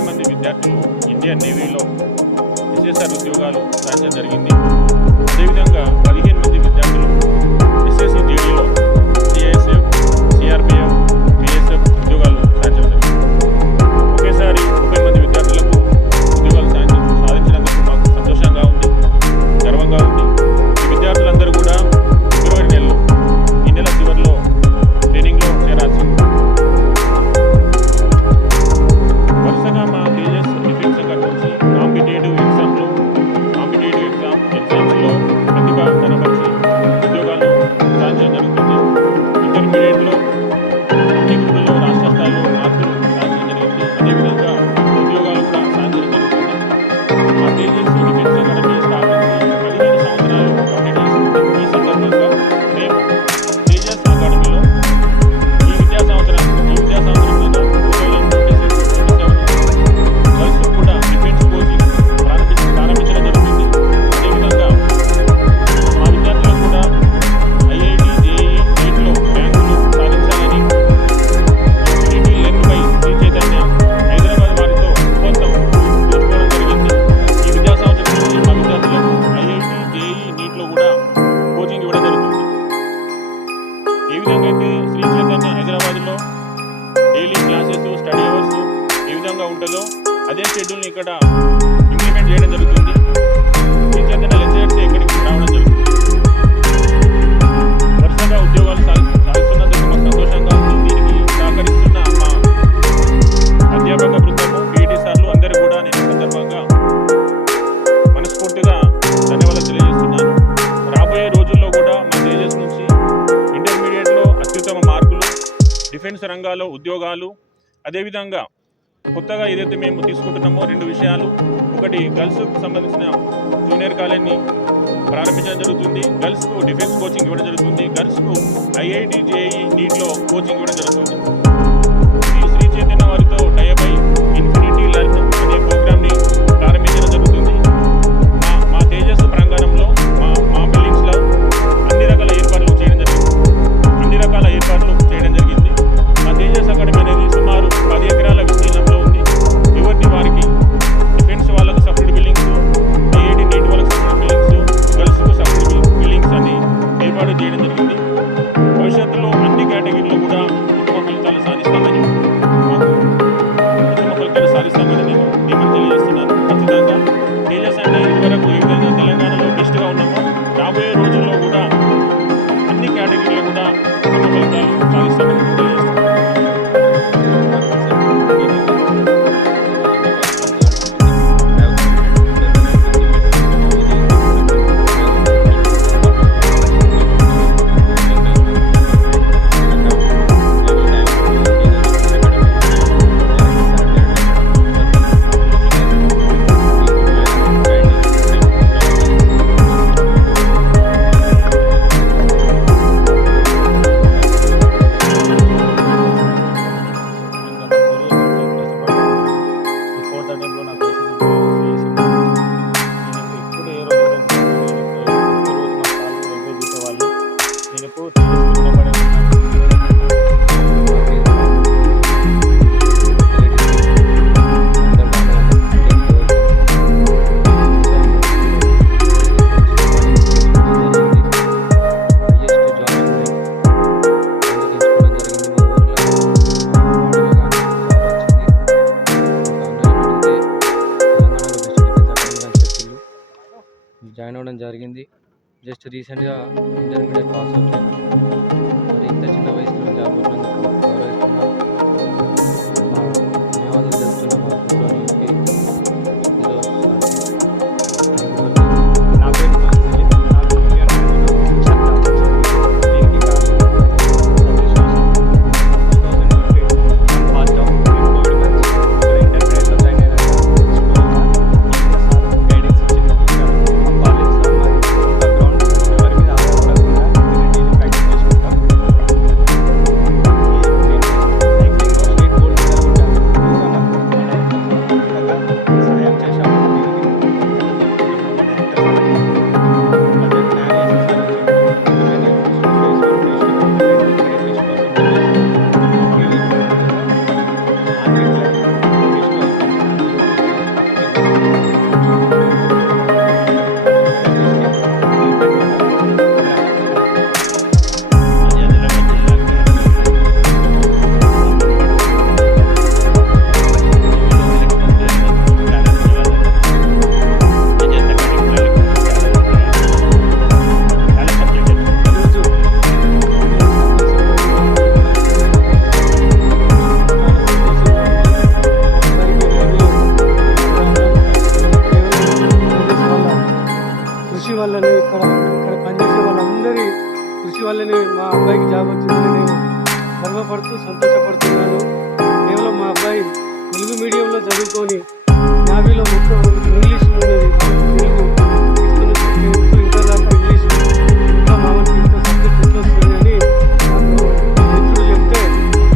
15 మంది విద్యార్థులు Indian నేవీలో SSR ఉద్యోగాలు సాధించడం జరిగింది. అదేవిధంగా 15 మంది విద్యార్థులు ఎస్ఎస్సి జీడీలో సిఐఎస్ఎఫ్, సిఆర్పిఎఫ్, బిఎస్ఎఫ్ ఉద్యోగాలు సాధించడం జరిగింది. ఒకేసారి 30 మంది విద్యార్థులకు ఉద్యోగాలు సాధించినందుకు మాకు సంతోషంగా ఉంది, గర్వంగా ఉంది. ఈ విద్యార్థులందరూ కూడా ఫిబ్రవరి నెలలో ఈ నెల చివరిలో ట్రైనింగ్లో చేరాల్సింది. వరుసగా మా తేజస్ డిఫెన్స్ అకాడమీ నుంచి కాంపిటేటివ్ ఎగ్జామ్స్లో ప్రతిభ కనబరిచి ఉద్యోగాలు సాధించడం జరుగుతుంది. ఇంటర్మీడియట్లో అన్ని గ్రూపుల్లో రాష్ట్ర స్థాయిలో మార్కులు సాధించడం జరిగింది. అదేవిధంగా ఉద్యోగాలు కూడా సాధించడం జరుగుతుంది. మా తేజస్ డిఫెన్స్ అకాడమీ స్థాపించి 15 సంవత్సరాలు కంప్లీట్ చేసింది. ఈ సందర్భంగా మేము తేజస్ అకాడమీలో ఈ విద్యా సంవత్సరంలో గర్ల్స్ కూడా డిఫెన్స్ కోచింగ్ ప్రారంభించడం జరుగుతుంది. అదేవిధంగా మా విద్యార్థులకు కూడా ఐఐటి, జేఈఈ, నీట్లో ర్యాంకులు సాధించాలని Infinity Learn by Sri Chaitanya Hyderabad వారితో ఒప్పందం చేసుకోవడం జరిగింది. ఈ విద్యా సంవత్సరం నుంచి మా విద్యార్థులకు ఐఐటి, జేఈఈ, నీట్లో కూడా కోచింగ్ ఇవ్వడం జరుగుతుంది. ఏ విధంగా అయితే శ్రీ చైతన్య హైదరాబాద్లో డైలీ క్లాసెస్, స్టడీ అవర్స్ ఏ విధంగా ఉంటుందో అదే షెడ్యూల్ని ఇక్కడ ఇంప్లిమెంట్ చేయడం జరుగుతుంది. శ్రీ చైతన్య లెక్చరర్స్ ఇక్కడికి రావడం జరుగుతుంది. వరుసగా ఉద్యోగాలు సాధిస్తున్నందుకు మాకు సంతోషంగా ఉంది. దీనికి సహకరిస్తున్న మా అధ్యాపక బృందము, పీఈటీ సార్లు అందరూ కూడా నేను ఈ సందర్భంగా మనస్ఫూర్తిగా ధన్యవాదాలు తెలియజేస్తున్నాను. రాబోయే రోజుల్లో కూడా మా తేజస్ నుంచి ఇంటర్మీడియట్లో అత్యుత్తమ మార్కులు, డిఫెన్స్ రంగాల్లో ఉద్యోగాలు, అదేవిధంగా కొత్తగా ఏదైతే మేము తీసుకుంటున్నామో 2 విషయాలు. ఒకటి, గర్ల్స్కు సంబంధించిన జూనియర్ కాలేజ్ని ప్రారంభించడం జరుగుతుంది. గర్ల్స్కు డిఫెన్స్ కోచింగ్ ఇవ్వడం జరుగుతుంది. గర్ల్స్కు ఐఐటి, జేఈఈ, నీట్లో కోచింగ్ ఇవ్వడం జరుగుతుంది. శ్రీ చైతన్య వారితో టైఅప్ అయి ఇన్ఫినిటీ లెర్న్ అనే ప్రోగ్రామ్ని ప్రారంభించడం జరుగుతుంది. మా తేజస్ ప్రాంగణంలో మా బిల్డింగ్స్లో అన్ని రకాల ఏర్పాట్లు చేయడం జరిగింది. మా తేజస్ అకాడమీ అనేది సుమారు 10 ఎకరాల విస్తీర్ణంలో ఉంది. ఎవరిని వారికి డిఫెన్స్ వాళ్ళకు సపరేట్ బిల్డింగ్స్, ఐఐటి, నీట్ వాళ్ళకు సపరేట్ బిల్డింగ్స్, గర్ల్స్కు సపరేట్ బిల్డింగ్స్ అని ఏర్పాటు చేయడం జరిగింది. భవిష్యత్తులో అన్ని కేటగిరీలో కూడా ఉత్తమ ఫలితాలు సాధిస్తామని నేను ధీమా తెలియజేస్తున్నాను. ఖచ్చితంగా తేజస్ అంటే ఇదివరకు ఏ విధంగా తెలంగాణలో బెస్ట్గా ఉన్నామో రాబోయే రోజుల్లో కూడా అన్ని కేటగిరీలో కూడా ఉత్తమ ఫలితాలు సాధిస్తామని తెలియజేస్తున్నాను. జాయిన్ అవ్వడం జరిగింది. జస్ట్ రీసెంట్గా ఇంటర్మీడియట్ పాస్ అవుట్ అయ్యాను. మరి ఇంత చిన్న వయసులో జాబ్ వచ్చినందుకు గౌరవిస్తున్నాను. ధన్యవాదాలు తెలుపుతున్నాను మా గౌరవనీయులకి. నా పేరు వల్లనే మా అబ్బాయికి జాబ్ వచ్చిందని నేను గర్వపడుతూ సంతోషపడుతున్నాను. కేవలం మా అబ్బాయి తెలుగు మీడియంలో చదువుకొని నావీలో మొత్తం ఇంగ్లీష్ ఉన్నది, తెలుగు ఇంటర్ దాకా ఇంగ్లీష్ ఇంకా మామూలు ఇంత సబ్జెక్ట్ ఎట్లా వస్తుంది అని నాకు మిత్రుడు చెప్తే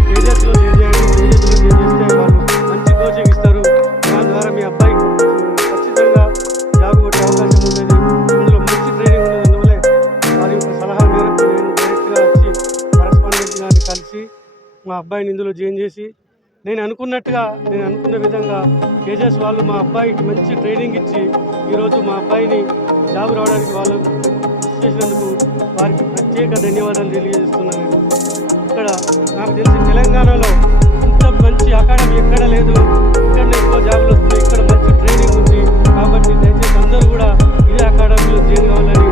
తేజస్లో చేయండి, తేజస్లో చేస్తే వాళ్ళు మంచి కోచింగ్ ఇస్తారు, దాని ద్వారా మీ అబ్బాయికి ఖచ్చితంగా జాబ్ కొట్టే అవకాశం ఉంటుంది, ఇందులో మంచి ట్రైనింగ్ ఉన్నది. అందువల్లే వారి యొక్క సలహా మేరకు నేను డైరెక్ట్గా వచ్చి కరస్పాండెంట్ గారిని కలిసి మా అబ్బాయిని ఇందులో జాయిన్ చేసి నేను అనుకున్న విధంగా తేజస్ వాళ్ళు మా అబ్బాయికి మంచి ట్రైనింగ్ ఇచ్చి ఈరోజు మా అబ్బాయిని జాబ్ రావడానికి వాళ్ళు కృషి చేసినందుకు వారికి ప్రత్యేక ధన్యవాదాలు తెలియజేస్తున్నాను. ఇక్కడ నాకు తెలిసి తెలంగాణలో ఇంత మంచి అకాడమీ ఎక్కడ లేదు, ఇక్కడ ఎక్కువ జాబులు వస్తున్నాయి, ఇక్కడ మంచి ట్రైనింగ్ ఉంది. కాబట్టి దయచేసి అందరూ కూడా ఇదే అకాడమీలో జాయిన్ కావాలని